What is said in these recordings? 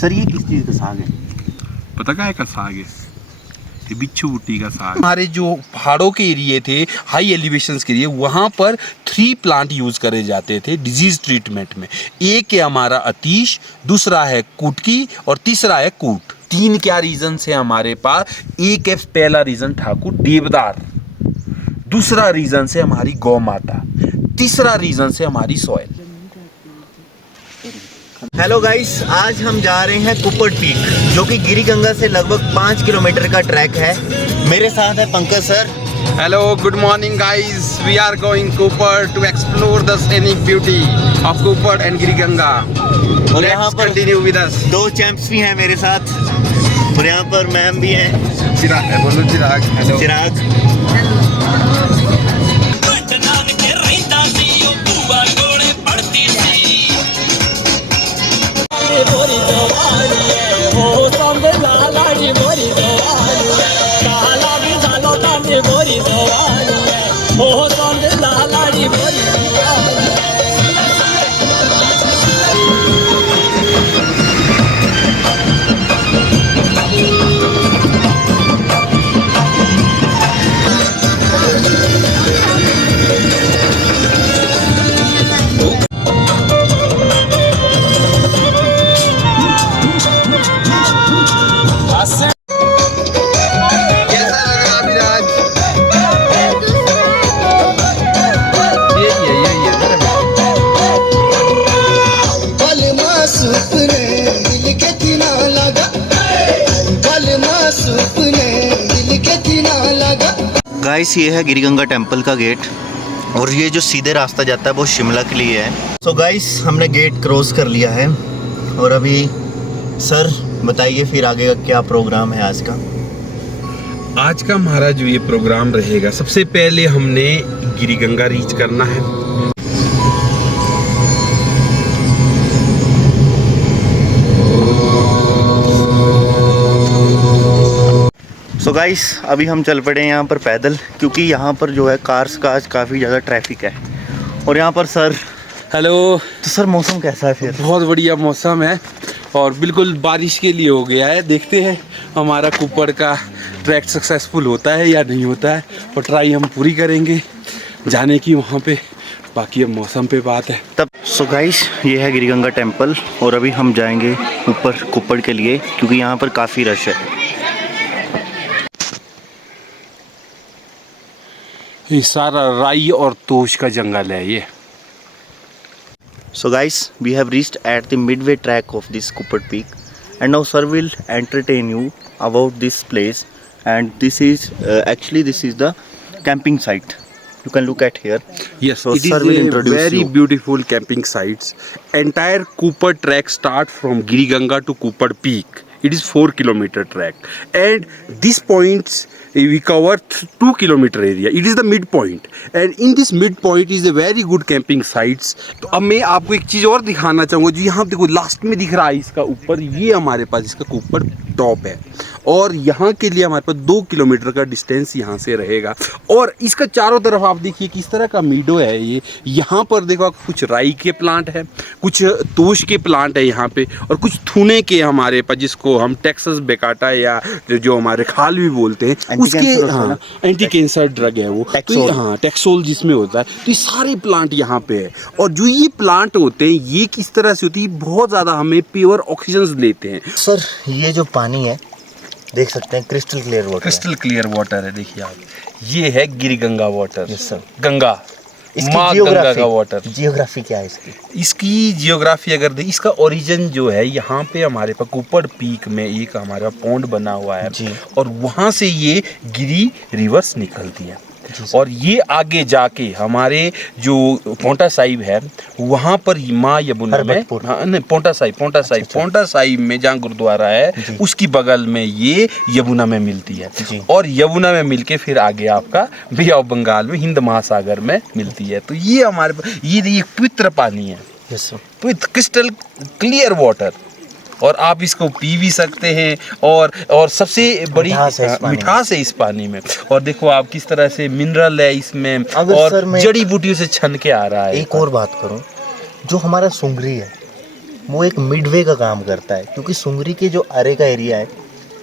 Sir ये किस चीज़ का साग है? पता क्या है का साग है? ये बिच्छू बुट्टी का साग। हमारे जो पहाड़ों के एरिए थे, हाई एलिवेशंस के एरिए, वहाँ पर 3 प्लांट यूज करे जाते थे डिजीज ट्रीटमेंट में। एक है हमारा अतीश, दूसरा है कुटकी और तीसरा है कूट। 3 क्या रीजन है हमारे पास? एक है पहला रीजन ठाकुर देवदार, दूसरा रीजन से हमारी गौ माता, तीसरा रीजन से हमारी सॉइल। हेलो गाइस, आज हम जा रहे हैं कुप्पड़ पीक, जो कि गिरिगंगा से लगभग 5 किलोमीटर का ट्रैक है। मेरे साथ है Pankaj sir. Hello, good morning guys. We are going Cooper to explore the scenic beauty of Cooper and Giriganga. और यहाँ पर continue with us. 2 चैंप्स भी हैं मेरे साथ, और यहाँ पर मैम भी हैं। चिराग, बोलो चिराग। Hello. चिराग। गाइस, ये है गिरिगंगा टेम्पल का गेट, और ये जो सीधे रास्ता जाता है वो शिमला के लिए है। सो गाइस, हमने गेट क्रॉस कर लिया है, और अभी सर बताइए फिर आगे का क्या प्रोग्राम है आज का? आज का हमारा जो ये प्रोग्राम रहेगा, सबसे पहले हमने गिरिगंगा रीच करना है। सो गाइस, अभी हम चल पड़े हैं यहाँ पर पैदल, क्योंकि यहाँ पर जो है कार्स का आज काफ़ी ज़्यादा ट्रैफिक है। और यहाँ पर सर, हेलो। तो सर मौसम कैसा है फिर? बहुत बढ़िया मौसम है और बिल्कुल बारिश के लिए हो गया है। देखते हैं हमारा कुप्पड़ का ट्रैक सक्सेसफुल होता है या नहीं होता है, और ट्राई हम पूरी करेंगे जाने की वहाँ पे। बाकी अब मौसम पे बात है तब। सो गाइस, ये है गिरिगंगा टेम्पल, और अभी हम जाएंगे ऊपर कुप्पड़ के लिए, क्योंकि यहाँ पर काफ़ी रश है। ये सारा राई और तोश का जंगल है ये। So guys, we have reached at the midway track of this Kuppad Peak, and now sir will entertain you about this place. And this is actually this is the camping site. You can look at here. Yes, So it sir is will a introduce very you. beautiful camping sites. Entire Cooper trek start from Giriganga to Cooper Peak. It is 4 kilometer track, and these points we cover 2 kilometer area. It is the midpoint, and in this midpoint is a very good camping sites. तो अब मैं आपको एक चीज़ और दिखाना चाहूँगा, जो यहाँ देखो लास्ट में दिख रहा है इसका ऊपर, ये हमारे पास इसका ऊपर टॉप है, और यहाँ के लिए हमारे पास 2 किलोमीटर का डिस्टेंस यहाँ से रहेगा। और इसका चारों तरफ आप देखिए किस तरह का मीडो है ये। यहाँ पर देखो आप, कुछ राई के प्लांट है, कुछ तोश के प्लांट है यहाँ पे, और कुछ थूने के हमारे पास, जिसको हम टेक्सास बेकाटा या जो हमारे खाल भी बोलते हैं, उसके हाँ एंटी कैंसर ड्रग है वो, तो हाँ टेक्सोल जिसमें होता है। तो ये सारे प्लांट यहाँ पे है, और जो ये प्लांट होते हैं ये किस तरह से होती है, बहुत ज़्यादा हमें प्योर ऑक्सीजन देते हैं। सर, ये जो पानी है देख सकते हैं, crystal clear water. Crystal clear water है, देखिए आप, ये है Giriganga water. Yes sir. Ganga, माँ गंगा का वाटर। जियोग्राफी क्या है इसकी? इसकी जियोग्राफी अगर दे, इसका ओरिजिन जो है, यहाँ पे हमारे पास कुप्पड़ पीक में एक हमारा पॉन्ड बना हुआ है जी। और वहाँ से ये गिरी रिवर्स निकलती है, और ये आगे जाके हमारे जो पोंटा साहिब है वहाँ पर माँ यमुना में, हाँ नहीं पोंटा साहिब में जहाँ गुरुद्वारा है उसकी बगल में ये यमुना में मिलती है, और यमुना में मिलके फिर आगे आपका बे ऑफ बंगाल में हिंद महासागर में मिलती है। तो ये हमारे ये पवित्र पानी है, पवित्र क्रिस्टल क्लियर वाटर, और आप इसको पी भी सकते हैं, और सबसे बड़ी मिठास है इस पानी में। और देखो आप किस तरह से मिनरल है इसमें, और जड़ी बूटियों से छन के आ रहा है। एक और बात करूं, जो हमारा सुंगरी है वो एक मिडवे का काम करता है, क्योंकि सुंगरी के जो आरे का एरिया है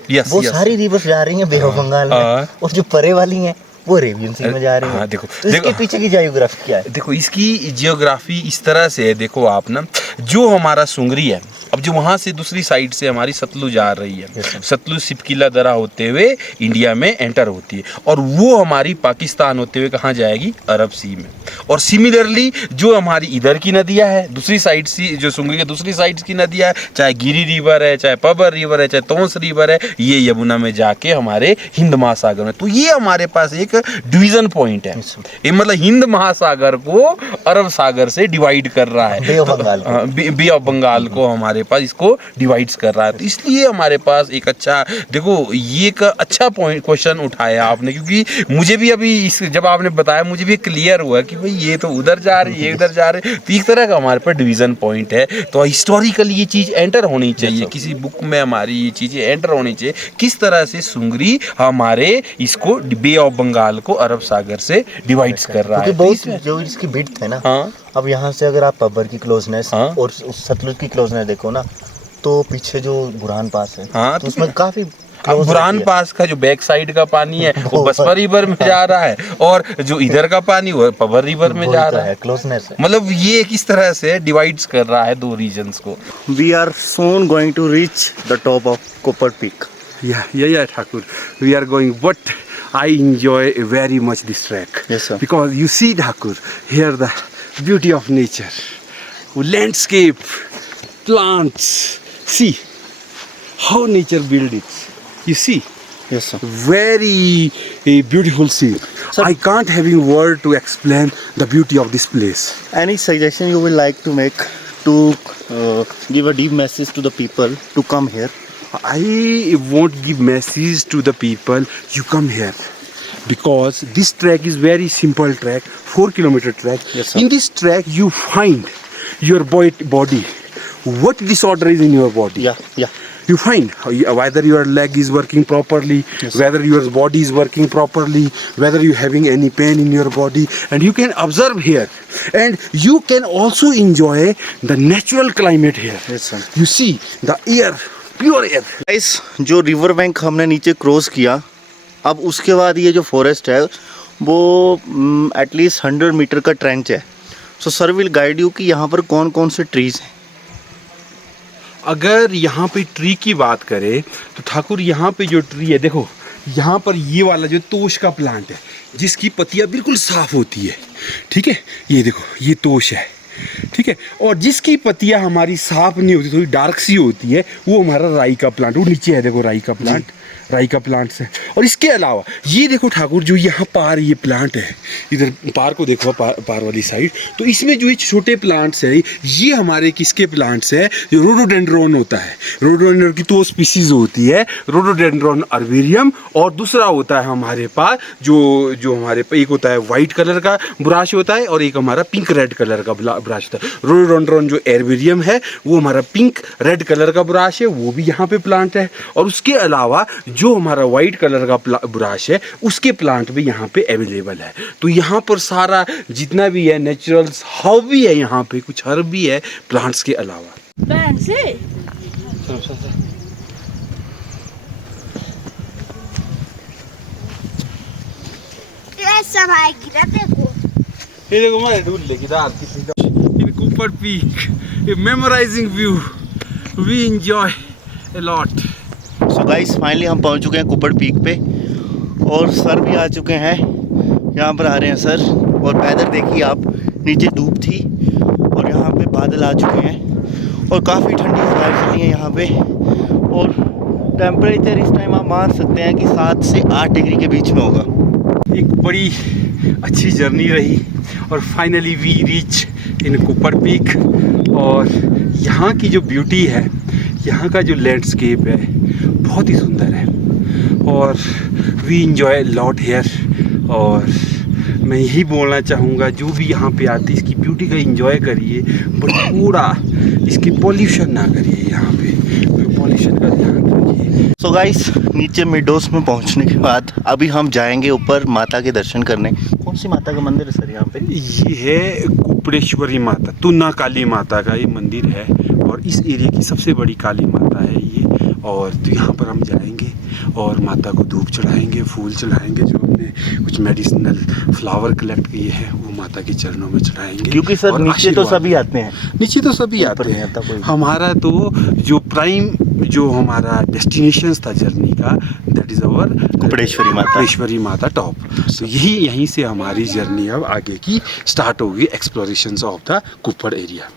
यस वो सारी रिवर्स जा रही हैं बे ऑफ बंगाल में, और जो परे वाली हैं वो अरेबियन सी में जा रही हैं। हाँ, देखो, तो इसके देखो। पीछे की जियोग्राफी क्या है? देखो इसकी जियोग्राफी इस तरह से है, देखो आप ना, जो हमारा सुंगरी है, अब जो वहाँ से दूसरी साइड से हमारी सतलुज आ रही है, सतलुज सिपकिला दरा होते हुए इंडिया में एंटर होती है, और वो हमारी पाकिस्तान होते हुए कहाँ जाएगी? अरब सी में। और सिमिलरली जो हमारी इधर की नदियाँ है, दूसरी साइड से जो सुंगरी के दूसरी साइड की नदियाँ है, चाहे गिरी रिवर है, चाहे पबर रिवर है, चाहे तोंस रिवर है, ये यमुना में जाके हमारे हिंद महासागर में, तो ये हमारे पास एक डिवीजन पॉइंट है। ये मतलब हिंद महासागर को अरब सागर से डिवाइड कर रहा है, बे ऑफ बंगाल को। बे ऑफ बंगाल को हमारे पास इसको डिवाइड्स कर रहा है। तो इसलिए हमारे पास एक अच्छा, देखो ये एक अच्छा पॉइंट क्वेश्चन उठाया आपने, क्योंकि मुझे भी अभी इस जब आपने बताया मुझे भी क्लियर हुआ कि भाई ये तो उधर जा रहे, ये उधर जा रहे, तो एक तरह का हमारे पास डिवीजन पॉइंट है। तो हिस्टोरिकली ये चीज़ एंटर होनी चाहिए, किसी बुक में हमारी ये चीज़ें एंटर होनी चाहिए, किस तरह से सुंगरी हमारे इसको बे ऑफ बंगाल को अरब सागर से डिवाइड्स कर रहा है। क्योंकि बहुत जो इसकी विड्थ है ना, हाँ, अब यहाँ से अगर आप पब्बर की क्लोजनेस हाँ। और उस सतलुज की क्लोजनेस देखो ना, तो पीछे जो बुरहान पास है, हाँ, तो उसमें काफी अब close बुरहान रहती है। पास का जो बैक साइड का पानी है वो बसपा रिवर में जा रहा है, और जो इधर का पानी वो पबर रिवर में जा रहा है। क्लोजनेस है। मतलब ये किस तरह से डिवाइड्स कर रहा है दो रीजन्स को। We are soon going to reach the top of Copper Peak. Yeah, Thakur. We are going, but I enjoy very much this trek. Yes, sir. Because you see, Thakur, here the beauty of nature, landscape, plants. See how nature build it. You see, Yes, sir. very beautiful scene. Sir- I can't having word to explain the beauty of this place. Any suggestion you will like to make to give a deep message to the people to come here? I won't give message to the people, you come here, because this trek is very simple trek, 4-kilometer trek. Yes, sir. In this trek you find your body, what disorder is in your body. Yeah. You find whether your leg is working properly, Yes. whether your body is working properly, whether you having any pain in your body, and you can observe here, and you can also enjoy the natural climate here. Yes, sir. You see the air, pure air. Guys, जो river bank हमने नीचे cross किया, अब उसके बाद ये जो forest है वो एटलीस्ट 100 मीटर का ट्रेंच है। So sir will guide you कि यहाँ पर कौन कौन से ट्रीज हैं। अगर यहाँ पे ट्री की बात करें तो ठाकुर यहाँ पे जो ट्री है, देखो यहाँ पर ये वाला जो तोश का प्लांट है जिसकी पत्तियाँ बिल्कुल साफ होती है, ठीक है, ये देखो ये तोश है, ठीक है, और जिसकी पत्तियाँ हमारी साफ नहीं होती, थोड़ी डार्क सी होती है, वो हमारा राई का प्लांट, वो नीचे है देखो राई का प्लांट, राई का प्लांट है। और इसके अलावा ये देखो ठाकुर जो यहाँ पार ये प्लांट है, इधर पार को देखो, पार वाली साइड, तो इसमें जो ये छोटे प्लांट्स है ये हमारे किसके प्लांट्स है, जो रोडोडेंड्रॉन होता है, रोडोडेंड्रॉन की दो स्पीसीज होती है, रोडोडेंड्रॉन अर्बेरियम, और दूसरा होता है हमारे पास जो हमारे पास एक होता है वाइट कलर का ब्राश होता है, और एक हमारा पिंक रेड कलर का ब्राश होता है। रोडोडेंड्रॉन जो अर्बेरियम है वो हमारा पिंक रेड कलर का ब्राश है, वो भी यहाँ पे प्लांट है, और उसके अलावा जो हमारा वाइट कलर का ब्राश है उसके प्लांट भी यहाँ पे अवेलेबल है। तो यहाँ पर सारा जितना भी है नेचुरल्स हर्ब भी है, यहाँ पे कुछ हर्ब भी है प्लांट्स के अलावा। बहन से सब आएगी ना, देखो ये देखो मैं ढूंढ लेगी दाल किसी का in Cooper Peak, a mesmerizing view, we enjoy a lot. So guys finally हम पहुंच चुके हैं कुपड़ पीक पे, और सर भी आ चुके हैं, यहाँ पर आ रहे हैं सर। और वेदर देखिए आप, नीचे धूप थी और यहाँ पे बादल आ चुके हैं, और काफ़ी ठंडी हवाएं चल रही हैं यहाँ पे, और टेम्परेचर इस टाइम आप मान सकते हैं कि 7 से 8 डिग्री के बीच में होगा। एक बड़ी अच्छी जर्नी रही, और finally we reach in Cooper peak. और यहाँ की जो ब्यूटी है, यहाँ का जो लैंडस्केप है बहुत ही सुंदर है, और वी इंजॉय लॉट हेयर। और मैं यही बोलना चाहूँगा जो भी यहाँ पे आती है इसकी ब्यूटी का इंजॉय करिए, बट पूरा इसकी पॉल्यूशन ना करिए, यहाँ पे पॉल्यूशन का ध्यान रखिए। सो गाइस नीचे मिडोस में पहुंचने के बाद अभी हम जाएंगे ऊपर माता के दर्शन करने। कौन सी माता का मंदिर है सर यहाँ पे? ये है कुपड़ेश्वरी माता, तुन्ना काली माता का ये मंदिर है, और इस एरिया की सबसे बड़ी काली माता है ये। और तो यहाँ पर हम जाएंगे और माता को धूप चढ़ाएंगे, फूल चढ़ाएंगे, जो हमने कुछ मेडिसिनल फ्लावर कलेक्ट किए हैं वो माता के चरणों में चढ़ाएंगे। क्योंकि सर और नीचे तो आशीर्वाद सभी आते हैं, नीचे तो सभी ऊपर आते नहीं हैं। आता कोई। हमारा तो जो प्राइम जो हमारा डेस्टिनेशन था जर्नी का, दैट इज़ अवर कुपड़ेश्वरी माता। कुपड़ेश्वरी माता टॉप। तो यहीं से हमारी जर्नी अब आगे की स्टार्ट होगी, एक्सप्लोरेशंस ऑफ द कुप्पड़ एरिया।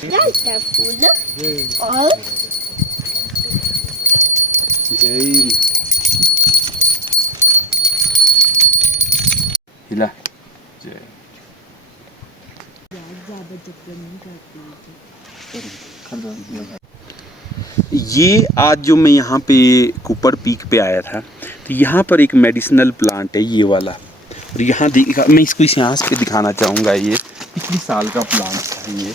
डालता फूल और हिला ये आज जो मैं यहाँ पे कुप्पड़ पीक पे आया था, तो यहाँ पर एक मेडिसिनल प्लांट है ये वाला। और यहाँ मैं इसको इस यहाँ पे दिखाना चाहूँगा। ये पिछले साल का प्लांट था ये,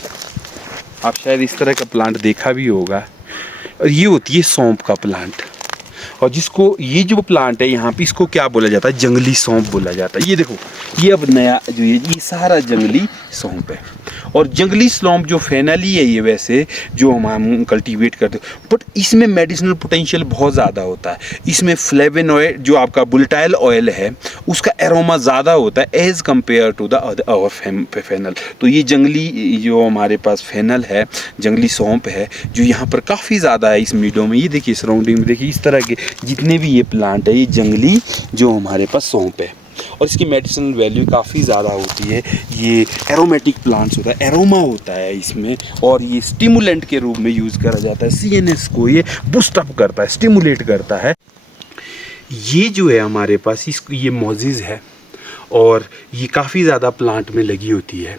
आप शायद इस तरह का प्लांट देखा भी होगा। और ये होती है सौंफ का प्लांट, और जिसको ये जो प्लांट है यहाँ पे इसको क्या बोला जाता है, जंगली सौंफ बोला जाता है। ये देखो, ये अब नया जो ये सारा जंगली सौंफ है। और जंगली सौंफ जो फेनली है ये, वैसे जो हम कल्टीवेट करते हैं, बट इसमें मेडिसिनल पोटेंशियल बहुत ज़्यादा होता है। इसमें फ्लेवोनॉइड जो आपका बुल्टाइल ऑयल है उसका एरोमा ज़्यादा होता है as compared to the our fennel. तो ये जंगली जो हमारे पास फेनल है, जंगली सौंफ है, जो यहाँ पर काफ़ी ज़्यादा है इस मीडो में। ये देखिए सराउंडिंग में देखिए, इस तरह के जितने भी ये प्लांट है, ये जंगली जो हमारे पास सौंफ है। और इसकी मेडिसिनल वैल्यू काफ़ी ज़्यादा होती है। ये एरोमेटिक प्लांट्स होता है, एरोमा होता है इसमें, और ये स्टिमुलेंट के रूप में यूज़ करा जाता है। सीएनएस को ये बूस्ट अप करता है, स्टिमुलेट करता है। ये जो है हमारे पास ये मोजिज़ है, और ये काफ़ी ज़्यादा प्लांट में लगी होती है।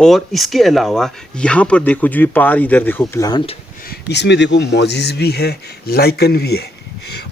और इसके अलावा यहाँ पर देखो, जो ये पार इधर देखो प्लांट, इसमें देखो मोजिज़ भी है, लाइकन भी है।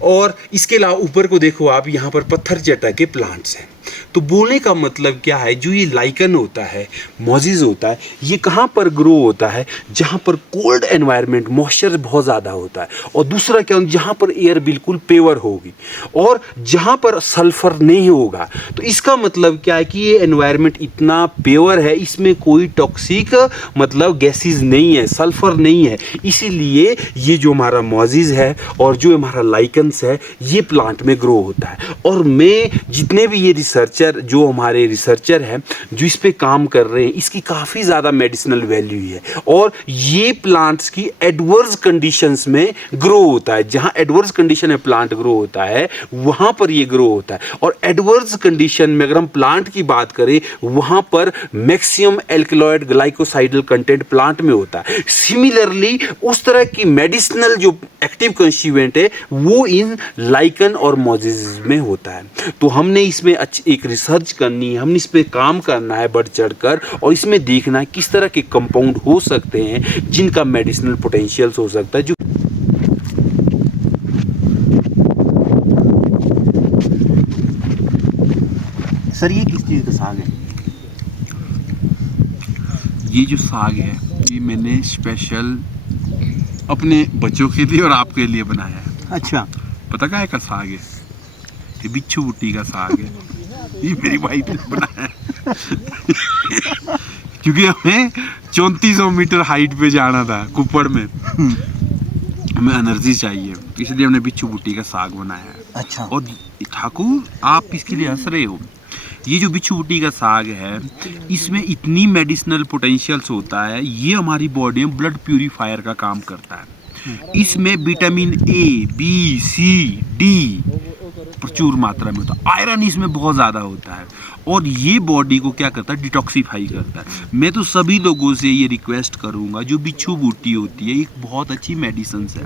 और इसके अलावा ऊपर को देखो आप, यहाँ पर पत्थर चट्टा के प्लांट्स हैं। तो बोलने का मतलब क्या है, जो ये लाइकन होता है, मोजिज़ होता है, ये कहाँ पर ग्रो होता है, जहाँ पर कोल्ड एनवायरनमेंट, मॉइस्चर बहुत ज़्यादा होता है। और दूसरा क्या, जहाँ पर एयर बिल्कुल प्योर होगी और जहाँ पर सल्फर नहीं होगा। तो इसका मतलब क्या है कि ये एनवायरनमेंट इतना प्योर है, इसमें कोई टॉक्सिक मतलब गैसेस नहीं है, सल्फर नहीं है। इसीलिए ये जो हमारा मोजिज़ है और जो हमारा लाइकन्स है, ये प्लांट में ग्रो होता है। और मैं जितने भी ये रिसर्चर, जो हमारे रिसर्चर हैं जो इस पे काम कर रहे हैं, इसकी काफ़ी ज़्यादा मेडिसिनल वैल्यू है। और ये प्लांट्स की एडवर्स कंडीशंस में ग्रो होता है। जहाँ एडवर्स कंडीशन में प्लांट ग्रो होता है वहाँ पर ये ग्रो होता है। और एडवर्स कंडीशन में अगर हम प्लांट की बात करें, वहाँ पर मैक्सिमम एल्कलॉइड ग्लाइकोसाइडल कंटेंट प्लांट में होता है। सिमिलरली उस तरह की मेडिसिनल जो एक्टिव कंस्टिट्यूएंट है वो इन लाइकन और मोजिज़ में होता है। तो हमने इसमें एक रिसर्च करनी है, हमने इस पे काम करना है बढ़ चढ़ कर, और इसमें देखना है किस तरह के कंपाउंड हो सकते हैं जिनका मेडिसिनल पोटेंशियल्स हो सकता है। जो सर ये किस चीज़ का साग है? ये जो साग है ये मैंने स्पेशल अपने बच्चों के लिए और आपके लिए बनाया है। अच्छा, पता क्या का साग है? ये बिच्छू बुट्टी का साग है। ये मेरी वाइफ ने बनाया है। क्योंकि हमें 3400 मीटर हाइट पे जाना था कुप्पड़ में, हमें एनर्जी चाहिए, इसलिए हमने बिच्छू बुट्टी का साग बनाया है। अच्छा। और ठाकुर आप इसके लिए हंस रहे हो, ये जो बिच्छू बुट्टी का साग है इसमें इतनी मेडिसिनल पोटेंशियल्स होता है, ये हमारी बॉडी में ब्लड प्यूरीफायर का काम करता है। इसमें vitamin A, B, C, D प्रचुर मात्रा में होता है। आयरन इसमें बहुत ज़्यादा होता है, और ये बॉडी को क्या करता है, डिटॉक्सीफाई करता है। मैं तो सभी लोगों से ये रिक्वेस्ट करूँगा, जो बिच्छू बूटी होती है एक बहुत अच्छी मेडिसिन है,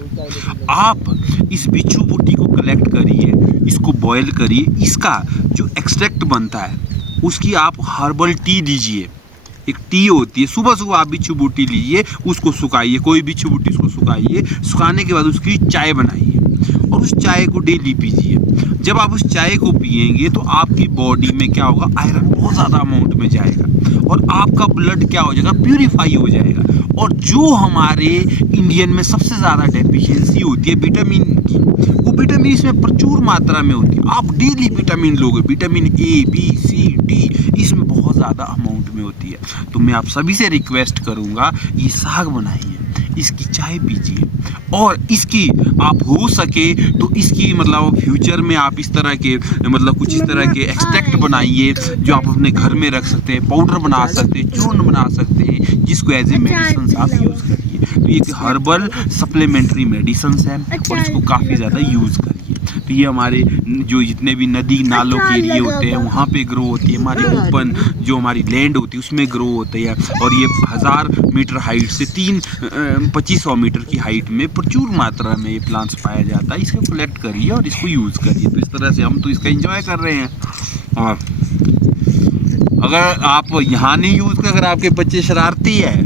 आप इस बिच्छू बूटी को कलेक्ट करिए, इसको बॉयल करिए, इसका जो एक्सट्रैक्ट बनता है उसकी आप हर्बल टी दीजिए। एक टी होती है, सुबह सुबह आप बिच्छू बूटी लीजिए, उसको सुखाइए, कोई बिच्छू बूटी उसको सुखाइए, सुखाने के बाद उसकी चाय बनाइए और उस चाय को डेली पीजिए। जब आप उस चाय को पिएंगे तो आपकी बॉडी में क्या होगा, आयरन बहुत ज़्यादा अमाउंट में जाएगा और आपका ब्लड क्या हो जाएगा, प्यूरिफाई हो जाएगा। और जो हमारे इंडियन में सबसे ज़्यादा डेफिशिएंसी होती है विटामिन की, वो विटामिन इसमें प्रचुर मात्रा में होती है। आप डेली विटामिन लोगे, vitamin A, B, C, D, इसमें बहुत ज़्यादा अमाउंट में होती है। तो मैं आप सभी से रिक्वेस्ट करूँगा, ये साग बनाइए, इसकी चाय पीजिए और इसकी आप हो सके तो इसकी मतलब फ्यूचर में आप इस तरह के मतलब कुछ इस तरह के एक्सट्रैक्ट बनाइए जो आप अपने घर में रख सकते हैं, पाउडर बना सकते हैं, चूर्ण बना सकते हैं, जिसको एज ए मेडिसिन आप यूज़ करिए। तो ये हर्बल सप्लीमेंट्री मेडिसिन है और इसको काफ़ी ज़्यादा यूज़ करिए। तो ये हमारे जो जितने भी नदी नालों के एरिए होते हैं वहाँ पे ग्रो होती है, हमारी ओपन जो हमारी लैंड होती है उसमें ग्रो होती है। और ये 1000 मीटर हाइट से 2500 मीटर की हाइट में प्रचुर मात्रा में ये प्लांट्स पाया जाता है। इसको कलेक्ट करिए और इसको यूज़ करिए। तो इस तरह से हम तो इसका एंजॉय कर रहे हैं। और अगर आप यहाँ नहीं यूज़ कर, अगर आपके बच्चे शरारती है,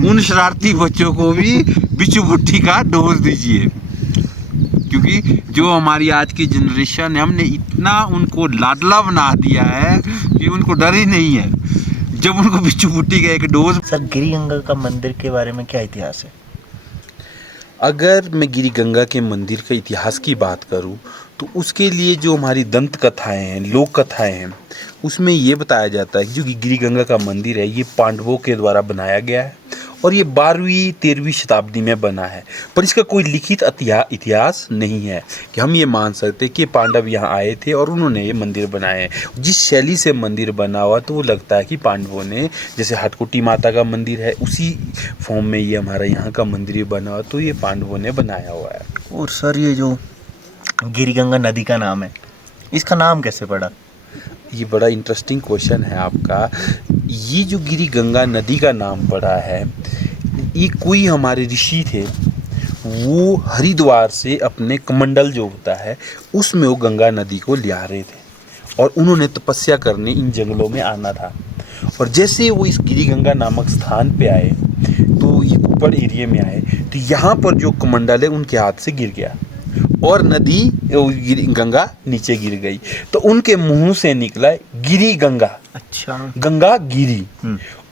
उन शरारती बच्चों को भी बिच्छू भुट्टी का डोज दीजिए, क्योंकि जो हमारी आज की जनरेशन है हमने इतना उनको लाडला बना दिया है कि उनको डर ही नहीं है जब उनको बिच्छू भुट्टी का एक डोज। सर गिरी गंगा का मंदिर के बारे में क्या इतिहास है? अगर मैं गिरी गंगा के मंदिर के इतिहास की बात करूं तो उसके लिए जो हमारी दंत कथाएं हैं, लोक कथाएं हैं, उसमें ये बताया जाता है कि जो गिरी गंगा का मंदिर है ये पांडवों के द्वारा बनाया गया है और ये 12वीं-13वीं शताब्दी में बना है। पर इसका कोई लिखित इतिहास नहीं है कि हम ये मान सकते कि पांडव यहाँ आए थे और उन्होंने ये मंदिर बनाए हैं। जिस शैली से मंदिर बना हुआ तो वो लगता है कि पांडवों ने, जैसे हटकुटी माता का मंदिर है उसी फॉर्म में ये हमारा यहाँ का मंदिर बना हुआ, तो ये पांडवों ने बनाया हुआ है। और सर ये जो गिरी गंगा नदी का नाम है, इसका नाम कैसे पड़ा? ये बड़ा इंटरेस्टिंग क्वेश्चन है आपका। ये जो गिरी गंगा नदी का नाम पड़ा है, ये कोई हमारे ऋषि थे, वो हरिद्वार से अपने कमंडल जो होता है उसमें वो गंगा नदी को ले आ रहे थे और उन्होंने तपस्या करने इन जंगलों में आना था। और जैसे वो इस गिरी गंगा नामक स्थान पे आए तो ये कुप्पड़ एरिया में आए तो यहाँ पर जो कमंडल है उनके हाथ से गिर गया और नदी गंगा नीचे गिर गई। तो उनके मुंह से निकला गिरी गंगा, अच्छा, गंगा गिरी।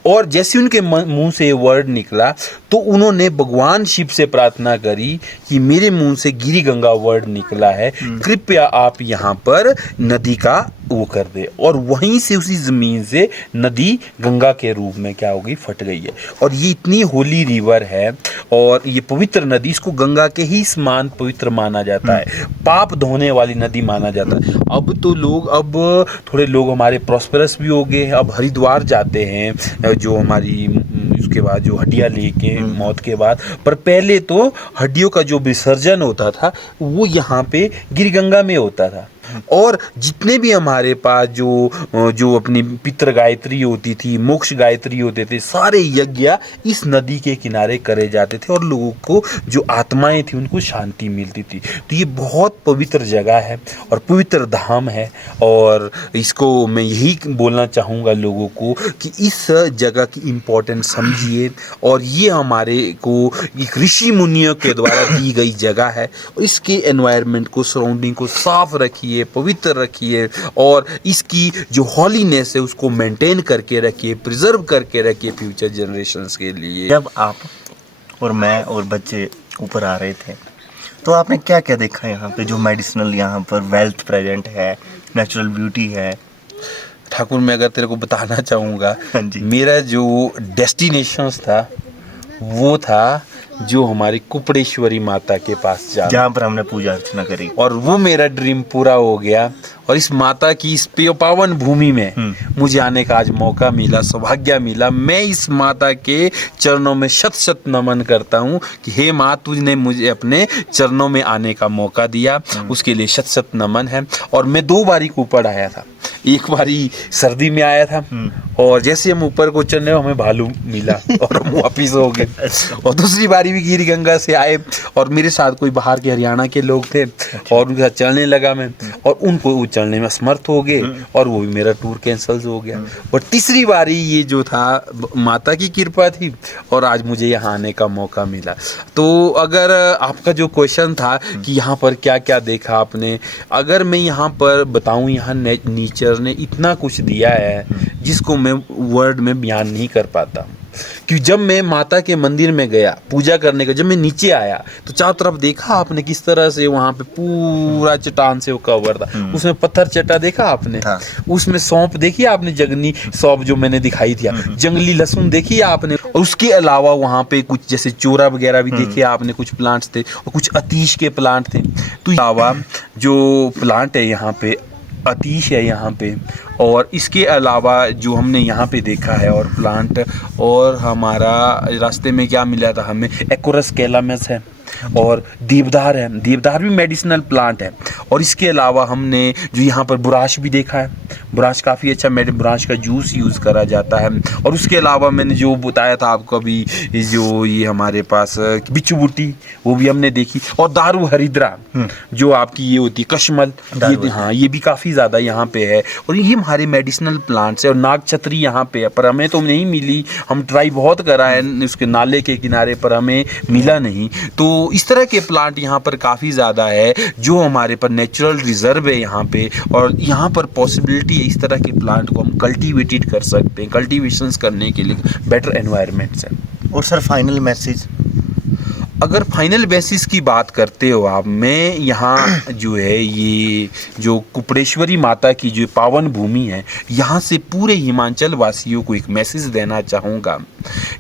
और जैसे उनके मुंह से ये वर्ड निकला तो उन्होंने भगवान शिव से प्रार्थना करी कि मेरे मुंह से गिरी गंगा वर्ड निकला है, कृपया आप यहाँ पर नदी का वो कर दे। और वहीं से उसी ज़मीन से नदी गंगा के रूप में क्या हो गई, फट गई है। और ये इतनी होली रिवर है और ये पवित्र नदी, इसको गंगा के ही समान पवित्र माना जाता है, पाप धोने वाली नदी माना जाता है। अब तो लोग, अब थोड़े लोग हमारे प्रॉस्पेरस भी हो गए, अब हरिद्वार जाते हैं जो हमारी उसके बाद जो हड्डियाँ लेके मौत के बाद। पर पहले तो हड्डियों का जो विसर्जन होता था वो यहाँ पे गिरी गंगा में होता था। और जितने भी हमारे पास जो अपनी पितृ गायत्री होती थी, मोक्ष गायत्री होते थे, सारे यज्ञ इस नदी के किनारे करे जाते थे और लोगों को जो आत्माएं थी उनको शांति मिलती थी। तो ये बहुत पवित्र जगह है और पवित्र धाम है। और इसको मैं यही बोलना चाहूँगा लोगों को कि इस जगह की इम्पोर्टेंस समझिए। और ये हमारे को एक ऋषि मुनियों के द्वारा दी गई जगह है और इसके एनवायरनमेंट को, सराउंडिंग को साफ रखिए, पवित्र रखिए और इसकी जो हॉलीनेस है उसको मेंटेन करके रखिए, प्रिजर्व करके रखिए फ्यूचर जनरेशंस के लिए। जब आप और मैं और बच्चे ऊपर आ रहे थे तो आपने क्या क्या देखा यहाँ पे? जो मेडिसिनल यहाँ पर वेल्थ प्रेजेंट है, नेचुरल ब्यूटी है। ठाकुर, मैं अगर तेरे को बताना चाहूँगा, हाँ जी। मेरा जो डेस्टिनेशंस था वो था जो हमारी कुपड़ेश्वरी माता के पास जाना, जहाँ पर हमने पूजा अर्चना करी। और वो मेरा ड्रीम पूरा हो गया। और इस माता की इस पावन भूमि में मुझे आने का आज मौका मिला, सौभाग्य मिला। मैं इस माता के चरणों में शत शत नमन करता हूँ कि हे माँ, तुझने मुझे अपने चरणों में आने का मौका दिया, उसके लिए शत शत नमन है। और मैं 2 बारी कुप्पड़ आया था, एक बारी सर्दी में आया था और जैसे हम ऊपर को चढ़ने हमें भालू मिला और हम वापिस हो गए। और दूसरी बारी भी गिरी गंगा से आए और मेरे साथ कोई बाहर के हरियाणा के लोग थे और उनके साथ चढ़ने लगा मैं, और उनको वो चढ़ने में असमर्थ हो गए और वो भी मेरा टूर कैंसिल हो गया। और तीसरी बारी ये जो था माता की कृपा थी और आज मुझे यहाँ आने का मौका मिला। तो अगर आपका जो क्वेश्चन था कि यहाँ पर क्या क्या देखा आपने, अगर मैं यहाँ पर बताऊँ, यहाँ नेचर ने इतना कुछ दिया है जिसको मैं वर्ड में बयान नहीं कर पाता। कि जब मैं माता के मंदिर में गया पूजा करने का, जब मैं नीचे आया तो चारों तरफ देखा आपने किस तरह से वहाँ पे पूरा चट्टान से वो कवर था, उसमें पत्थर चट्टा देखा आपने, उसमें सौंप देखी आपने, जंगली सौंप जो मैंने दिखाई थी, जंगली लहसुन देखी आपने, और उसके अलावा वहाँ पे कुछ जैसे चोरा वगैरह भी देखे आपने, कुछ प्लांट्स थे और कुछ अतीश के प्लांट थे। तो अलावा जो प्लांट है यहाँ पे अतीश है यहाँ पे, और इसके अलावा जो हमने यहाँ पे देखा है और प्लांट, और हमारा रास्ते में क्या मिला था हमें, एकोरस कैलामस है और देवदार है। देवदार भी मेडिसिनल प्लांट है। और इसके अलावा हमने जो यहाँ पर बुराश भी देखा है, बुराश काफ़ी अच्छा, बुराश का जूस यूज़ करा जाता है। और उसके अलावा मैंने जो बताया था आपको अभी, जो ये हमारे पास बिच्छू बूटी वो भी हमने देखी, और दारू हरिद्रा जो आपकी ये होती है कशमल, ये हाँ ये भी काफ़ी ज़्यादा यहाँ पे है। और ये हमारे मेडिसिनल प्लांट्स है। और नाग छतरी यहाँ पे है पर हमें तो नहीं मिली, हम ट्राई बहुत करा है उसके नाले के किनारे पर हमें मिला नहीं। तो इस तरह के प्लांट यहाँ पर काफ़ी ज़्यादा है जो हमारे पर नेचुरल रिजर्व है यहाँ पे, और यहाँ पर पॉसिबिलिटी है इस तरह के प्लांट को हम कल्टीवेटेड कर सकते हैं, कल्टीवेशंस करने के लिए बेटर एनवायरनमेंट्स है। और सर फाइनल मैसेज, अगर फाइनल बेसिस की बात करते हो आप, मैं यहाँ जो है ये जो कुपड़ेश्वरी माता की जो पावन भूमि है, यहाँ से पूरे हिमाचल वासियों को एक मैसेज देना चाहूँगा।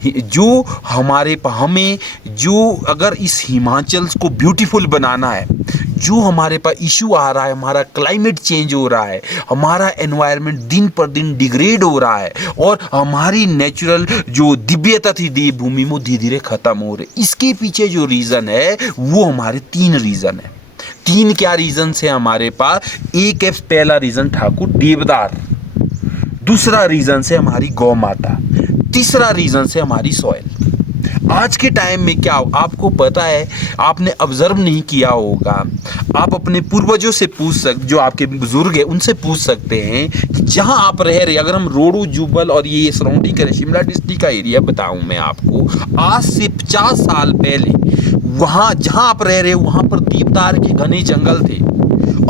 जो हमें जो अगर इस हिमाचल को ब्यूटीफुल बनाना है, जो हमारे पास इशू आ रहा है, हमारा क्लाइमेट चेंज हो रहा है, हमारा एनवायरनमेंट दिन पर दिन डिग्रेड हो रहा है, और हमारी नेचुरल जो दिव्यता थी देवभूमि में धीरे धीरे खत्म हो रही, इसके पीछे जो रीज़न है वो हमारे 3 रीज़न है। 3 क्या रीज़न है हमारे पास? एक है पहला रीज़न ठाकुर देवदार, दूसरा रीज़न से हमारी गौ माता, तीसरा रीज़न से हमारी सॉइल। आज के टाइम में क्या आपको पता है, आपने ऑब्जर्व नहीं किया होगा, आप अपने पूर्वजों से पूछ सकते, जो आपके बुजुर्ग हैं उनसे पूछ सकते हैं कि जहां आप रह रहे, अगर हम रोडू जुब्बल और ये सराउंडिंग करें, शिमला डिस्ट्रिक्ट का एरिया बताऊं मैं आपको, आज से 50 साल पहले वहां जहां आप रह रहे वहां पर देवदार के घने जंगल थे।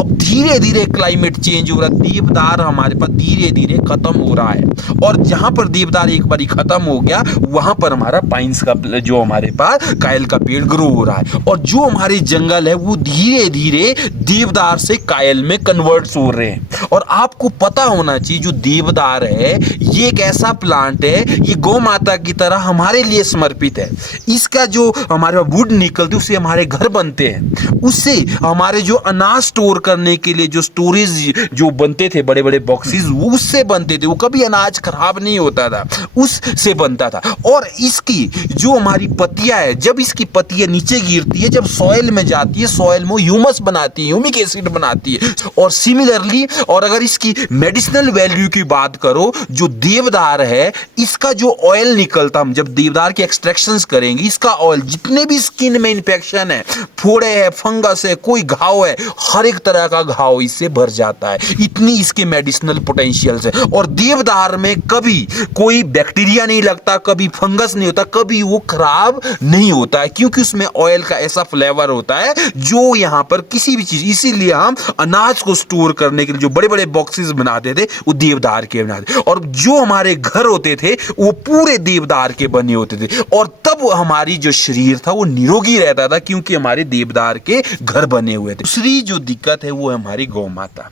अब धीरे धीरे क्लाइमेट चेंज हो रहा है, देवदार हमारे पास धीरे धीरे खत्म हो रहा है, और जहां पर देवदार एक बार खत्म हो गया वहां पर हमारा पाइन्स का जो हमारे पास कायल का पेड़ ग्रो हो रहा है, और जो हमारे जंगल है वो धीरे धीरे देवदार से कायल में कन्वर्ट हो रहे हैं। और आपको पता होना चाहिए जो देवदार है ये एक ऐसा प्लांट है, ये गौ माता की तरह हमारे लिए समर्पित है। इसका जो हमारे वुड निकलती है उससे हमारे घर बनते हैं, उससे हमारे जो अनाज स्टोर करने के लिए जो स्टोरेज जो बनते थे बड़े बड़े बॉक्सेस, वो उससे बनते थे, वो कभी अनाज खराब नहीं होता था, उससे बनता था। और इसकी जो हमारी पत्तियां है, जब इसकी पत्तियां नीचे गिरती है, जब सॉइल में जाती है, सॉइल में ह्यूमस बनाती है, ह्यूमिक एसिड बनाती है। और सिमिलरली, और अगर इसकी मेडिसिनल वैल्यू की बात करो, जो देवदार है इसका जो ऑयल निकलता, हम जब देवदार के एक्सट्रैक्शंस करेंगे, इसका ऑयल जितने भी स्किन में इन्फेक्शन है, फोड़े है, फंगस है, कोई घाव है, हर एक तरह का घाव इससे भर जाता है। इतनी इसके मेडिसिनल पोटेंशियल्स है। और देवदार में कभी कोई बैक्टीरिया नहीं लगता, कभी फंगस नहीं होता, कभी वो खराब नहीं होता है, क्योंकि उसमें ऑयल का ऐसा फ्लेवर होता है जो यहाँ पर किसी भी चीज, इसीलिए हम अनाज को स्टोर करने के लिए जो बड़े बड़े बॉक्सेस बनाते थे वो देवदार के बनाते थे, और जो हमारे घर होते थे वो पूरे देवदार के बने होते थे। और तब हमारी जो शरीर था वो निरोगी रहता था, क्योंकि हमारे देवदार के घर बने हुए थे। दूसरी जो दिक्कत है वो है हमारी गौ माता।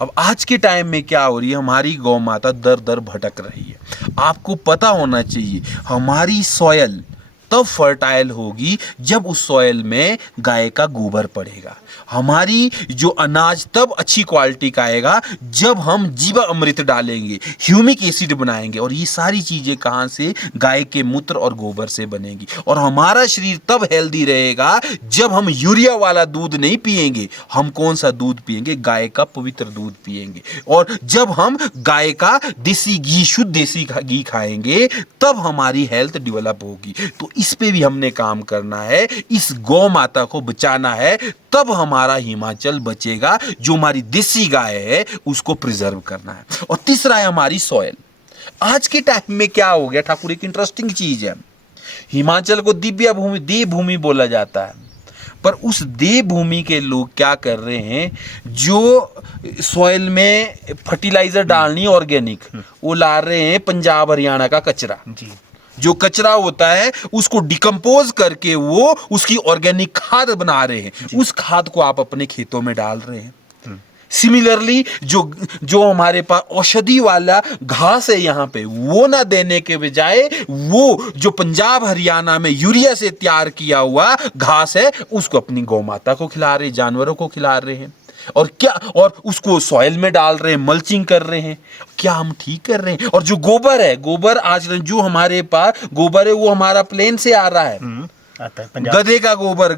अब आज के टाइम में क्या हो रही है, हमारी गौ माता दर दर भटक रही है। आपको पता होना चाहिए हमारी सॉयल तब फर्टाइल होगी जब उस सॉइल में गाय का गोबर पड़ेगा। हमारी जो अनाज तब अच्छी क्वालिटी का आएगा जब हम जीवा अमृत डालेंगे, ह्यूमिक एसिड बनाएंगे, और ये सारी चीजें कहाँ से? गाय के मूत्र और गोबर से बनेगी। और हमारा शरीर तब हेल्दी रहेगा जब हम यूरिया वाला दूध नहीं पिएंगे। हम कौन सा दूध पिएंगे? गाय का पवित्र दूध पिएंगे। और जब हम गाय का देसी घी, शुद्ध देसी घी खाएंगे, तब हमारी हेल्थ डेवलप होगी। तो इस पे भी हमने काम करना है, इस गौ माता को बचाना है, तब हमारा हिमाचल बचेगा। जो हमारी देसी गाय है उसको प्रिजर्व करना है। और तीसरा है हमारी सॉइल। आज के टाइम में क्या हो गया ठाकुर, एक इंटरेस्टिंग चीज है, हिमाचल को दिव्य भूमि, देव भूमि बोला जाता है, पर उस देव भूमि के लोग क्या कर रहे हैं? जो सॉइल में फर्टिलाइजर डालनी ऑर्गेनिक, वो ला रहे हैं पंजाब हरियाणा का कचरा। जो कचरा होता है उसको डिकम्पोज करके वो उसकी ऑर्गेनिक खाद बना रहे हैं। उस खाद को आप अपने खेतों में डाल रहे हैं। सिमिलरली जो हमारे पास औषधि वाला घास है यहाँ पे, वो ना देने के बजाय वो जो पंजाब हरियाणा में यूरिया से तैयार किया हुआ घास है उसको अपनी गौ माता को खिला रहे, जानवरों को खिला रहे हैं। और क्या, और उसको सॉइल में डाल रहे हैं, मल्चिंग कर रहे हैं। क्या हम ठीक कर रहे हैं? और जो गोबर है, गोबर आज जो हमारे पास गोबर है वो हमारा प्लेन से आ रहा है। गधे का गोबर,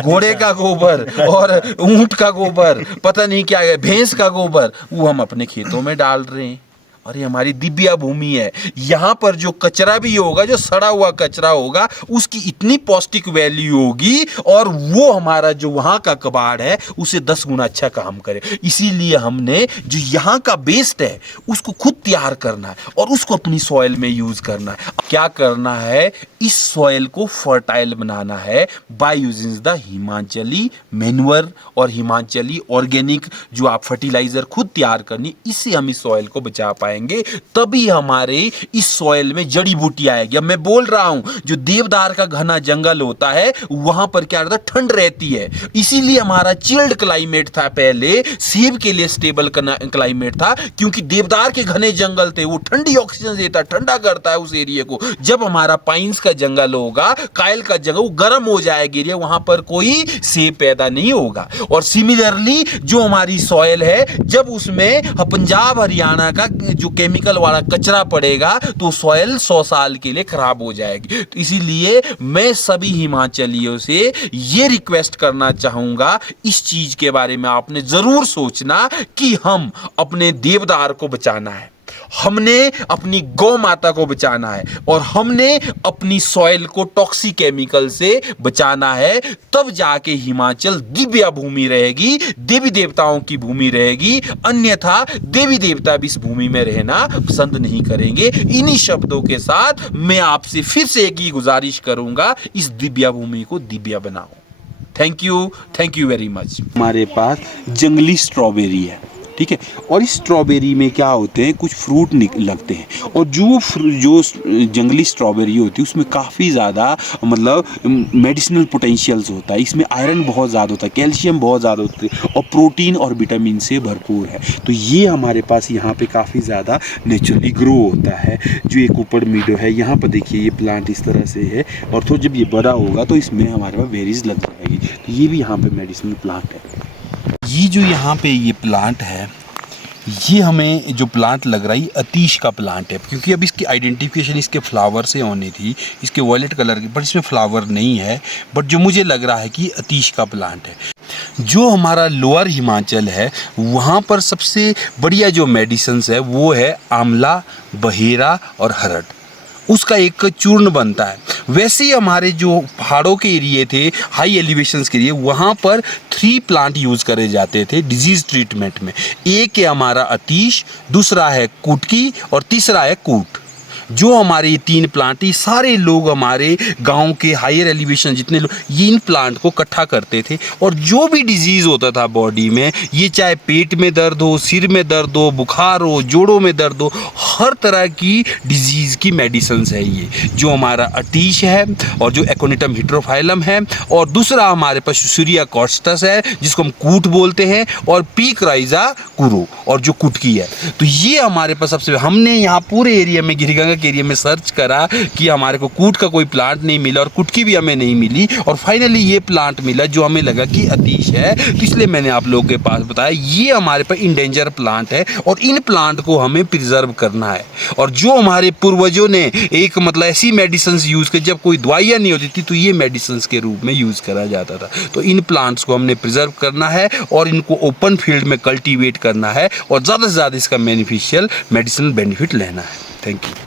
घोड़े का गोबर और ऊंट का गोबर, पता नहीं क्या है, भैंस का गोबर, वो हम अपने खेतों में डाल रहे हैं। और ये हमारी दिव्या भूमि है। यहाँ पर जो कचरा भी होगा, जो सड़ा हुआ कचरा होगा, उसकी इतनी पौष्टिक वैल्यू होगी और वो हमारा जो वहाँ का कबाड़ है उसे 10 गुना अच्छा काम करे। इसीलिए हमने जो यहाँ का वेस्ट है उसको खुद तैयार करना है और उसको अपनी सॉइल में यूज करना है। क्या करना है? इस सॉइल को फर्टाइल बनाना है by using the Himachali manure और हिमाचली ऑर्गेनिक जो आप फर्टिलाइजर खुद तैयार करनी, इससे हम इस सॉइल को बचा पाएंगे। तभी हमारे इस सॉइल में जड़ी बूटी आएगी। अब मैं बोल रहा हूं, जो देवदार का घना जंगल होता है वहां पर क्या रहता है? ठंड रहती है। इसीलिए हमारा चिल्ड क्लाइमेट था पहले, सेब के लिए स्टेबल क्लाइमेट था, क्योंकि देवदार के घने जंगल थे, वो ठंडी ऑक्सीजन देता, ठंडा करता है उस एरिया को। जब हमारा पाइन्स का जंगल होगा, कायल का जंगल, वो गर्म हो जाएगा एरिया, वहां पर कोई सेब पैदा नहीं होगा। और सिमिलरली जो हमारी सॉइल है, जब उसमें पंजाब हरियाणा का जो केमिकल वाला कचरा पड़ेगा तो सॉइल 100 साल के लिए खराब हो जाएगी। तो इसीलिए मैं सभी हिमाचलियों से ये रिक्वेस्ट करना चाहूंगा, इस चीज के बारे में आपने जरूर सोचना कि हम अपने देवदार को बचाना है, हमने अपनी गौ माता को बचाना है और हमने अपनी सॉइल को टॉक्सिक केमिकल से बचाना है। तब जाके हिमाचल दिव्य भूमि रहेगी, देवी देवताओं की भूमि रहेगी। अन्यथा देवी देवता भी इस भूमि में रहना पसंद नहीं करेंगे। इन्हीं शब्दों के साथ मैं आपसे फिर से एक ही गुजारिश करूंगा, इस दिव्य भूमि को दिव्य बनाओ। Thank you very much. हमारे पास जंगली स्ट्रॉबेरी है, ठीक है, और इस स्ट्रॉबेरी में क्या होते हैं, कुछ फ्रूट लगते हैं, और जो जंगली स्ट्रॉबेरी होती है उसमें काफ़ी ज़्यादा मतलब मेडिसिनल पोटेंशियल्स होता है। इसमें आयरन बहुत ज़्यादा होता है, कैल्शियम बहुत ज़्यादा होता है और प्रोटीन और विटामिन से भरपूर है। तो ये हमारे पास यहाँ पे काफ़ी ज़्यादा नेचुरली ग्रो होता है। जो एक ऊपर मीडो है, यहाँ पर देखिए ये प्लांट इस तरह से है, और तो जब ये बड़ा होगा तो इसमें हमारे पास बेरीज लग जाएगी। तो ये भी यहाँ पर मेडिसिनल प्लांट है। ये जो यहाँ पे ये प्लांट है, ये हमें जो प्लांट लग रहा है ये अतीश का प्लांट है, क्योंकि अब इसकी आइडेंटिफिकेशन इसके फ्लावर से होनी थी, इसके वॉयलेट कलर की, बट इसमें फ्लावर नहीं है। बट जो मुझे लग रहा है कि अतीश का प्लांट है। जो हमारा लोअर हिमाचल है वहाँ पर सबसे बढ़िया जो मेडिसिन्स है वो है आंवला, बहेरा और हरड़, उसका एक चूर्ण बनता है। वैसे ही हमारे जो पहाड़ों के एरिए थे, हाई एलिवेशंस के लिए, वहाँ पर 3 प्लांट यूज़ करे जाते थे डिजीज़ ट्रीटमेंट में। एक है हमारा अतीश, दूसरा है कुटकी और तीसरा है कूट। जो हमारे ये 3 प्लांट, ये सारे लोग हमारे गांव के हायर एलिवेशन जितने लोग ये इन प्लांट को इकट्ठा करते थे, और जो भी डिजीज़ होता था बॉडी में, ये चाहे पेट में दर्द हो, सिर में दर्द हो, बुखार हो, जोड़ों में दर्द हो, हर तरह की डिजीज़ की मेडिसिन्स है ये। जो हमारा अतीश है और जो एकोनिटम हिट्रोफाइलम है, और दूसरा हमारे पास सूरिया कॉस्टस है जिसको हम कूट बोलते हैं, और पीक राइजा कुरो और जो कुटकी है। तो ये हमारे पास सबसे, हमने यहाँ पूरे एरिया में गिरिगंगा के एरिया में सर्च करा कि हमारे को कूट का कोई प्लांट नहीं मिला और कुटकी भी हमें नहीं मिली, और फाइनली ये प्लांट मिला जो हमें लगा कि अतीश है, तो इसलिए मैंने आप लोगों के पास बताया। ये हमारे पास इंडेंजर प्लांट है और इन प्लांट को हमें प्रिजर्व करना है। और जो हमारे पूर्वजों ने एक मतलब ऐसी मेडिसिन यूज़ की जब कोई दवाइयाँ नहीं होती थी, तो ये मेडिसिन के रूप में यूज़ करा जाता था। तो इन प्लांट्स को हमने प्रिजर्व करना है और इनको ओपन फील्ड में कल्टीवेट करना है और ज़्यादा से ज़्यादा इसका बेनिफिशियल मेडिसिनल बेनिफिट लेना है। Thank you.